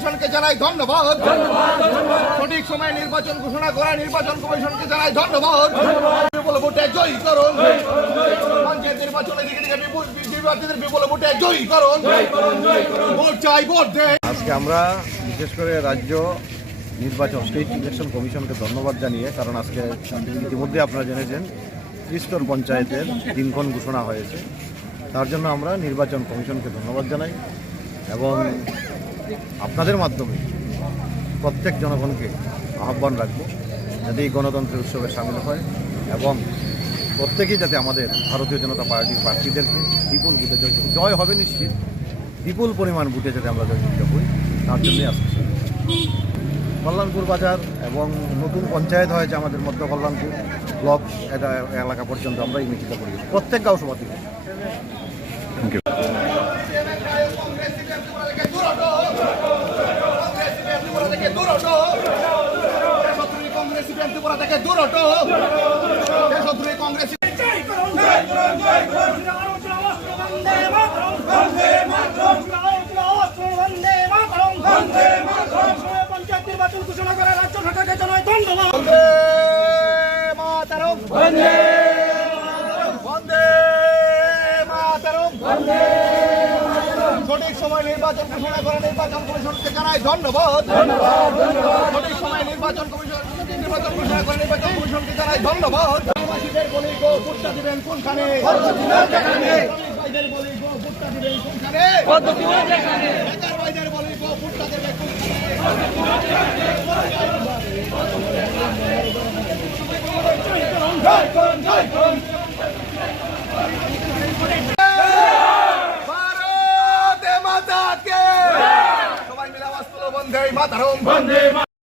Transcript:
কমিশনকে জানাই ধন্যবাদ। সঠিক সময়ে নির্বাচন ঘোষণা করা নির্বাচন কমিশনকে জানাই ধন্যবাদ। বিপুল ভোটে জয়ী করুন, পঞ্চায়েত নির্বাচনে নির্বাচনের বিপুল ভোটে জয়ী করুন। ভোট চাই, ভোট দেয়। আজকে আমরা বিশেষ করে রাজ্য নির্বাচন স্টেট ইলেকশন কমিশনকে ধন্যবাদ জানিয়ে, কারণ আজকে ইতিমধ্যে আপনারা জেনেছেন ত্রিস্তর পঞ্চায়েতের দিনক্ষণ ঘোষণা হয়েছে, তার জন্য আমরা নির্বাচন কমিশনকে ধন্যবাদ জানাই এবং আপনাদের মাধ্যমে প্রত্যেক জনগণকে আহ্বান রাখবো যাতে এই গণতন্ত্রের উৎসবে সামিল হয় এবং প্রত্যেকেই যাতে আমাদের ভারতীয় জনতা পার্টির প্রার্থীদেরকে বিপুল ভোটে জয় হবে নিশ্চিত, বিপুল পরিমাণ ভোটে যাতে আমরা জয়যুক্ত হই তার জন্যই আসছি। কল্যাণপুর বাজার এবং নতুন পঞ্চায়েত হয়েছে আমাদের মধ্য কল্যাণপুর ব্লক এলাকা পর্যন্ত আমরা এই মিছিলটা করি প্রত্যেক গাঁও সভাতে। নির্বাচন ঘোষণা করা রাজ্য সরকারকে জানাই ধন্যবাদ। সঠিক সময় নির্বাচন ঘোষণা করা নির্বাচন কমিশনকে জানাই ধন্যবাদ। সঠিক সময় নির্বাচন ঘোষণা করা নির্বাচন কমিশনকে জানাই ধন্যবাদ। প্রবাসীদের বলি গো ভোটটা দিবেন কোনখানে? ভাইদের বলি গো ভোটটা দিবেন কোনখানে? বেকার ভাইদের বলি গো ভোটটা দিবেন ভারত মাতা কে। সবাই মিলে আওয়াজ তুলো, বন্দে মাতরম।